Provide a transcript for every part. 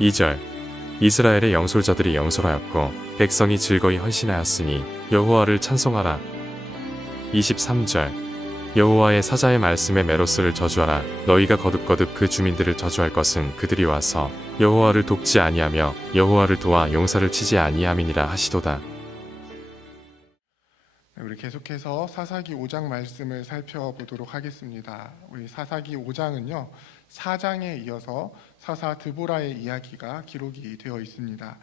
2절 이스라엘의 영솔자들이 영솔하였고 백성이 즐거이 헌신하였으니 여호와를 찬송하라. 23절 여호와의 사자의 말씀에 메로스를 저주하라. 너희가 거듭거듭 그 주민들을 저주할 것은 그들이 와서 여호와를 돕지 아니하며 여호와를 도와 용사를 치지 아니함이니라 하시도다. 우리 계속해서 사사기 5장 말씀을 살펴보도록 하겠습니다. 우리 사사기 5장은요 4장에 이어서 사사 드보라의 이야기가 기록이 되어 있습니다.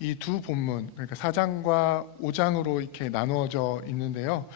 이 두 본문, 그러니까 4장과 5장으로 이렇게 나누어져 있는데요.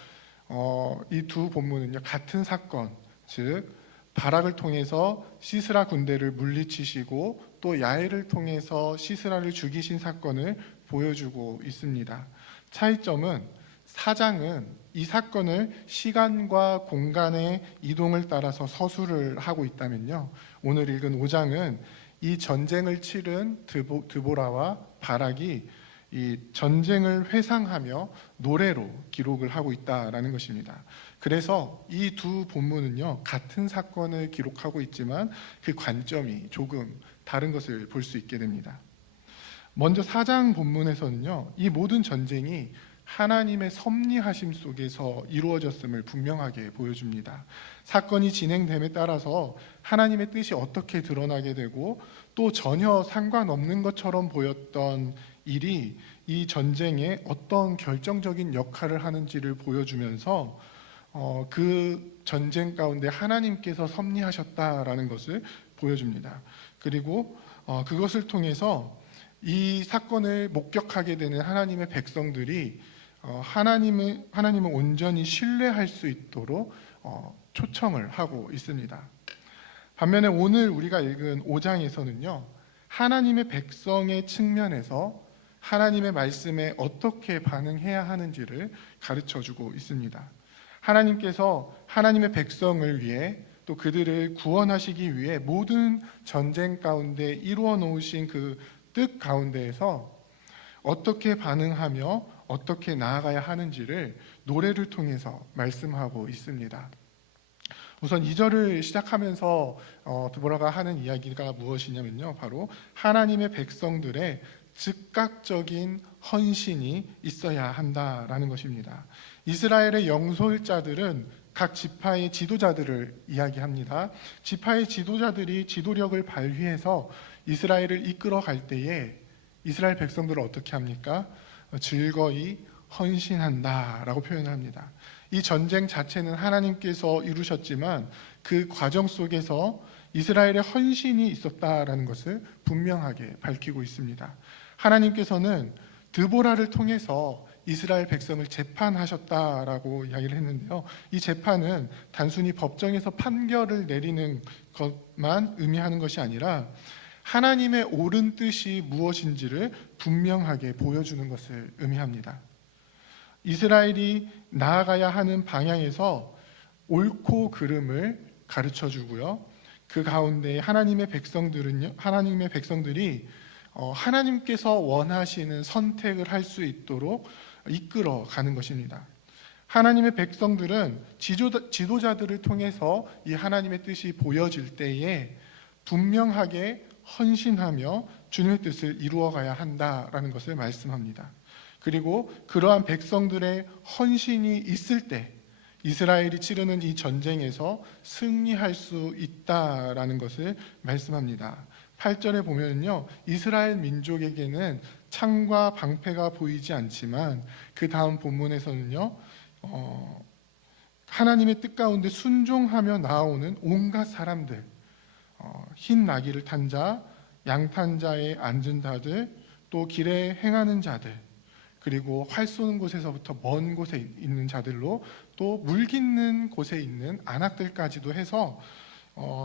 이 두 본문은요 같은 사건, 즉 바락을 통해서 시스라 군대를 물리치시고 또 야엘을 통해서 시스라를 죽이신 사건을 보여주고 있습니다. 차이점은 4장은 이 사건을 시간과 공간의 이동을 따라서 서술을 하고 있다면요, 오늘 읽은 5장은 이 전쟁을 치른 드보라와 바락이 이 전쟁을 회상하며 노래로 기록을 하고 있다라는 것입니다. 그래서 이 두 본문은요 같은 사건을 기록하고 있지만 그 관점이 조금 다른 것을 볼 수 있게 됩니다. 먼저 4장 본문에서는요 이 모든 전쟁이 하나님의 섭리하심 속에서 이루어졌음을 분명하게 보여줍니다. 사건이 진행됨에 따라서 하나님의 뜻이 어떻게 드러나게 되고 또 전혀 상관없는 것처럼 보였던 일이 이 전쟁에 어떤 결정적인 역할을 하는지를 보여주면서 그 전쟁 가운데 하나님께서 섭리하셨다라는 것을 보여줍니다. 그리고 그것을 통해서 이 사건을 목격하게 되는 하나님의 백성들이 하나님을 온전히 신뢰할 수 있도록 초청을 하고 있습니다. 반면에 오늘 우리가 읽은 5장에서는요 하나님의 백성의 측면에서 하나님의 말씀에 어떻게 반응해야 하는지를 가르쳐주고 있습니다. 하나님께서 하나님의 백성을 위해 또 그들을 구원하시기 위해 모든 전쟁 가운데 이루어 놓으신 그 뜻 가운데에서 어떻게 반응하며 어떻게 나아가야 하는지를 노래를 통해서 말씀하고 있습니다. 우선 2절을 시작하면서 드보라가 하는 이야기가 무엇이냐면요, 바로 하나님의 백성들의 즉각적인 헌신이 있어야 한다라는 것입니다. 이스라엘의 영솔자들은 각 지파의 지도자들을 이야기합니다. 지파의 지도자들이 지도력을 발휘해서 이스라엘을 이끌어 갈 때에 이스라엘 백성들을 어떻게 합니까? 즐거이 헌신한다라고 표현합니다. 이 전쟁 자체는 하나님께서 이루셨지만 그 과정 속에서 이스라엘의 헌신이 있었다라는 것을 분명하게 밝히고 있습니다. 하나님께서는 드보라를 통해서 이스라엘 백성을 재판하셨다라고 이야기를 했는데요, 이 재판은 단순히 법정에서 판결을 내리는 것만 의미하는 것이 아니라 하나님의 옳은 뜻이 무엇인지를 분명하게 보여주는 것을 의미합니다. 이스라엘이 나아가야 하는 방향에서 옳고 그름을 가르쳐 주고요, 그 가운데 하나님의 백성들이 하나님께서 원하시는 선택을 할 수 있도록 이끌어 가는 것입니다. 하나님의 백성들은 지도자들을 통해서 이 하나님의 뜻이 보여질 때에 분명하게 헌신하며 주님의 뜻을 이루어가야 한다라는 것을 말씀합니다. 그리고 그러한 백성들의 헌신이 있을 때 이스라엘이 치르는 이 전쟁에서 승리할 수 있다라는 것을 말씀합니다. 8절에 보면요, 이스라엘 민족에게는 창과 방패가 보이지 않지만 그 다음 본문에서는요 하나님의 뜻 가운데 순종하며 나아오는 온갖 사람들, 흰 나귀를 탄 자, 양탄 자에 앉은 자들, 또 길에 행하는 자들, 그리고 활 쏘는 곳에서부터 먼 곳에 있는 자들로 또 물 깃는 곳에 있는 안악들까지도 해서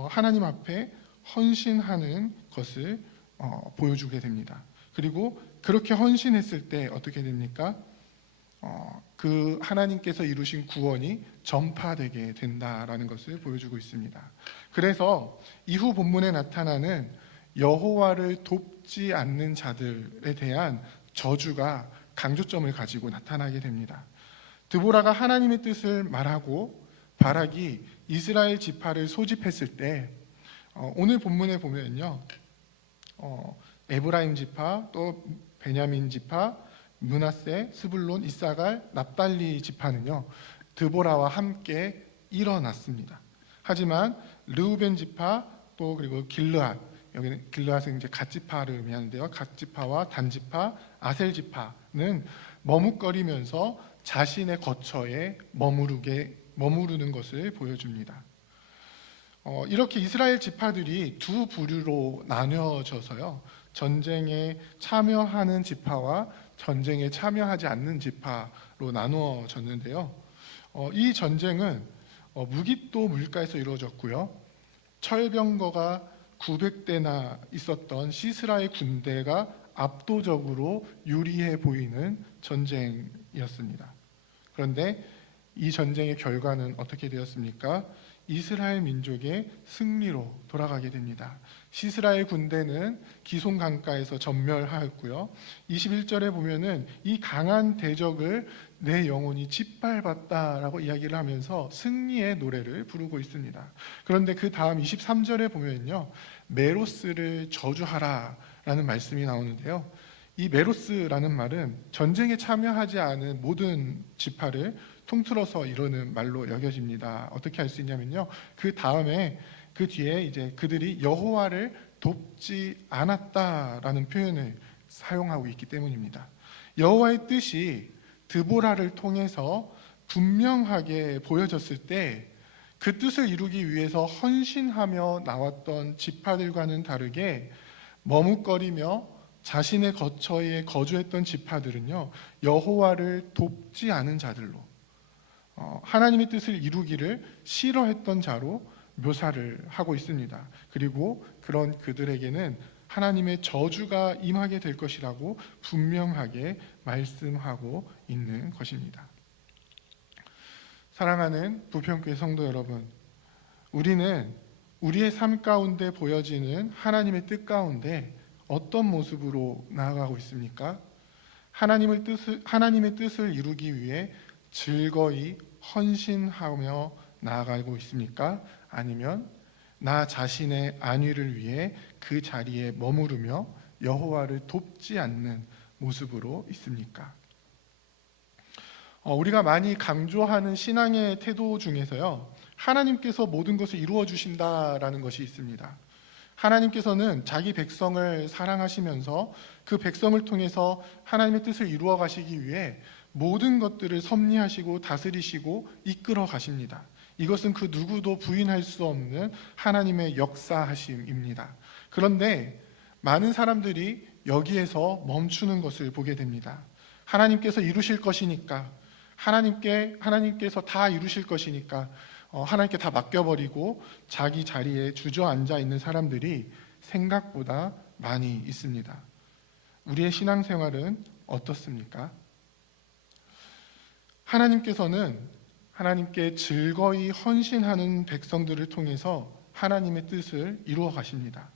하나님 앞에 헌신하는 것을 보여주게 됩니다. 그리고 그렇게 헌신했을 때 어떻게 됩니까? 그 하나님께서 이루신 구원이 전파되게 된다라는 것을 보여주고 있습니다. 그래서 이후 본문에 나타나는 여호와를 돕지 않는 자들에 대한 저주가 강조점을 가지고 나타나게 됩니다. 드보라가 하나님의 뜻을 말하고 바락이 이스라엘 지파를 소집했을 때 오늘 본문에 보면요 에브라임 지파, 또 베냐민 지파, 므낫세, 스불론, 이사갈, 납달리 지파는요 드보라와 함께 일어났습니다. 하지만 르우벤 지파 또 그리고 길르앗, 여기는 길르앗은 이제 갓 지파를 의미하는데요. 갓 지파와 단 지파, 아셀 지파는 머뭇거리면서 자신의 거처에 머무르는 것을 보여줍니다. 이렇게 이스라엘 지파들이 두 부류로 나뉘어져서요. 전쟁에 참여하는 지파와 전쟁에 참여하지 않는 지파로 나누어졌는데요. 이 전쟁은 무깃도 물가에서 이루어졌고요. 철병거가 900대나 있었던 시스라의 군대가 압도적으로 유리해 보이는 전쟁이었습니다. 그런데 이 전쟁의 결과는 어떻게 되었습니까? 이스라엘 민족의 승리로 돌아가게 됩니다. 시스라의 군대는 기손 강가에서 전멸하였고요. 21절에 보면은 이 강한 대적을 내 영혼이 짓밟았다라고 이야기를 하면서 승리의 노래를 부르고 있습니다. 그런데 그 다음 23절에 보면요, 메로스를 저주하라라는 말씀이 나오는데요. 이 메로스라는 말은 전쟁에 참여하지 않은 모든 지파를 통틀어서 이루는 말로 여겨집니다. 어떻게 할 수 있냐면요, 그 뒤에 이제 그들이 여호와를 돕지 않았다라는 표현을 사용하고 있기 때문입니다. 여호와의 뜻이 드보라를 통해서 분명하게 보여졌을 때 그 뜻을 이루기 위해서 헌신하며 나왔던 지파들과는 다르게 머뭇거리며 자신의 거처에 거주했던 지파들은요, 여호와를 돕지 않은 자들로, 하나님의 뜻을 이루기를 싫어했던 자로 묘사를 하고 있습니다. 그리고 그런 그들에게는 하나님의 저주가 임하게 될 것이라고 분명하게 말씀하고 있는 것입니다. 사랑하는 부평교회 성도 여러분, 우리는 우리의 삶 가운데 보여지는 하나님의 뜻 가운데 어떤 모습으로 나아가고 있습니까? 하나님의 뜻을 이루기 위해 즐거이 헌신하며 나아가고 있습니까? 아니면 나 자신의 안위를 위해 그 자리에 머무르며 여호와를 돕지 않는 모습으로 있습니까? 우리가 많이 강조하는 신앙의 태도 중에서요, 하나님께서 모든 것을 이루어 주신다라는 것이 있습니다. 하나님께서는 자기 백성을 사랑하시면서 그 백성을 통해서 하나님의 뜻을 이루어 가시기 위해 모든 것들을 섭리하시고 다스리시고 이끌어 가십니다. 이것은 그 누구도 부인할 수 없는 하나님의 역사하심입니다. 그런데 많은 사람들이 여기에서 멈추는 것을 보게 됩니다. 하나님께서 이루실 것이니까, 하나님께서 다 이루실 것이니까 하나님께 다 맡겨버리고 자기 자리에 주저앉아 있는 사람들이 생각보다 많이 있습니다. 우리의 신앙생활은 어떻습니까? 하나님께서는 하나님께 즐거이 헌신하는 백성들을 통해서 하나님의 뜻을 이루어 가십니다.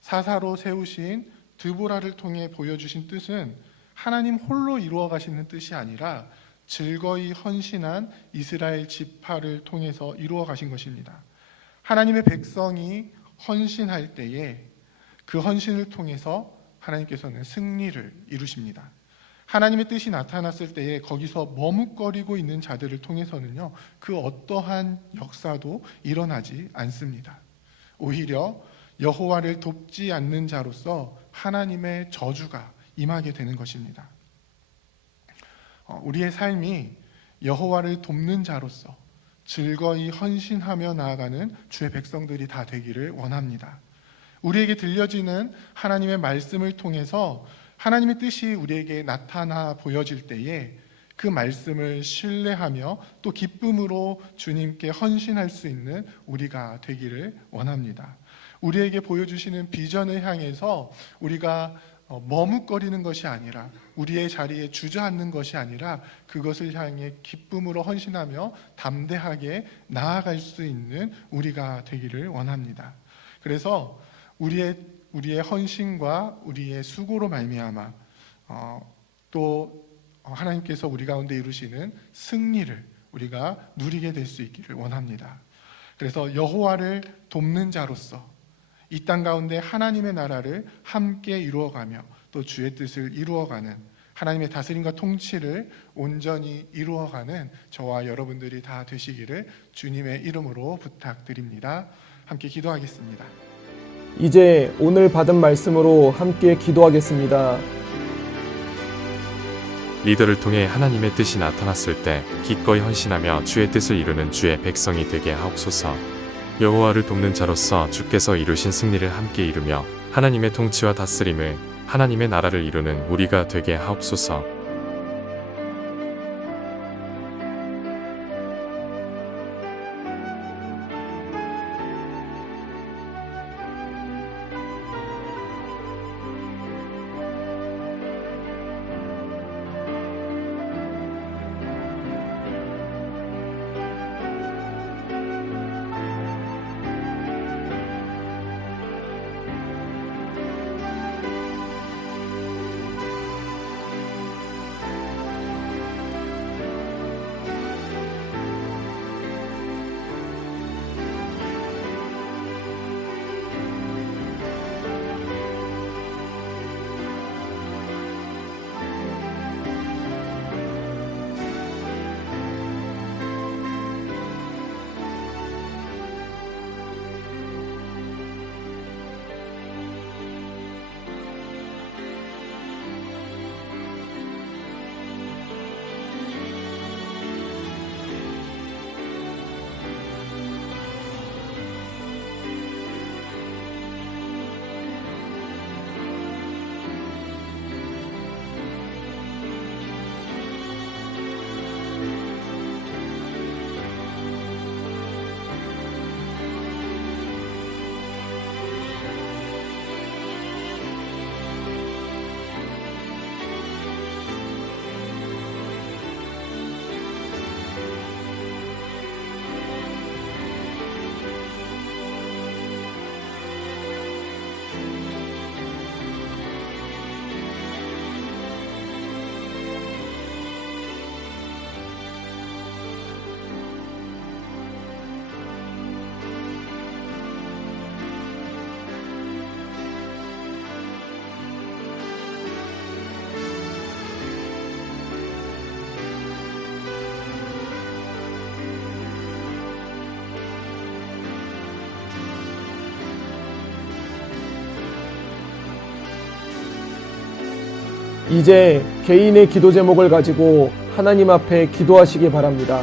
사사로 세우신 드보라를 통해 보여주신 뜻은 하나님 홀로 이루어 가시는 뜻이 아니라 즐거이 헌신한 이스라엘 지파를 통해서 이루어 가신 것입니다. 하나님의 백성이 헌신할 때에 그 헌신을 통해서 하나님께서는 승리를 이루십니다. 하나님의 뜻이 나타났을 때에 거기서 머뭇거리고 있는 자들을 통해서는요, 그 어떠한 역사도 일어나지 않습니다. 오히려 여호와를 돕지 않는 자로서 하나님의 저주가 임하게 되는 것입니다. 우리의 삶이 여호와를 돕는 자로서 즐거이 헌신하며 나아가는 주의 백성들이 다 되기를 원합니다. 우리에게 들려지는 하나님의 말씀을 통해서 하나님의 뜻이 우리에게 나타나 보여질 때에 그 말씀을 신뢰하며 또 기쁨으로 주님께 헌신할 수 있는 우리가 되기를 원합니다. 우리에게 보여주시는 비전을 향해서 우리가 머뭇거리는 것이 아니라, 우리의 자리에 주저앉는 것이 아니라 그것을 향해 기쁨으로 헌신하며 담대하게 나아갈 수 있는 우리가 되기를 원합니다. 그래서 우리의 헌신과 우리의 수고로 말미암아 또 하나님께서 우리 가운데 이루시는 승리를 우리가 누리게 될 수 있기를 원합니다. 그래서 여호와를 돕는 자로서 이 땅 가운데 하나님의 나라를 함께 이루어가며 또 주의 뜻을 이루어가는, 하나님의 다스림과 통치를 온전히 이루어가는 저와 여러분들이 다 되시기를 주님의 이름으로 부탁드립니다. 함께 기도하겠습니다. 이제 오늘 받은 말씀으로 함께 기도하겠습니다. 리더를 통해 하나님의 뜻이 나타났을 때 기꺼이 헌신하며 주의 뜻을 이루는 주의 백성이 되게 하옵소서. 여호와를 돕는 자로서 주께서 이루신 승리를 함께 이루며 하나님의 통치와 다스림을, 하나님의 나라를 이루는 우리가 되게 하옵소서. 이제 개인의 기도 제목을 가지고 하나님 앞에 기도하시기 바랍니다.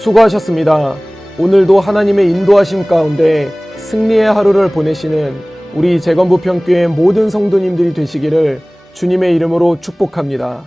수고하셨습니다. 오늘도 하나님의 인도하심 가운데 승리의 하루를 보내시는 우리 재건부평교회 모든 성도님들이 되시기를 주님의 이름으로 축복합니다.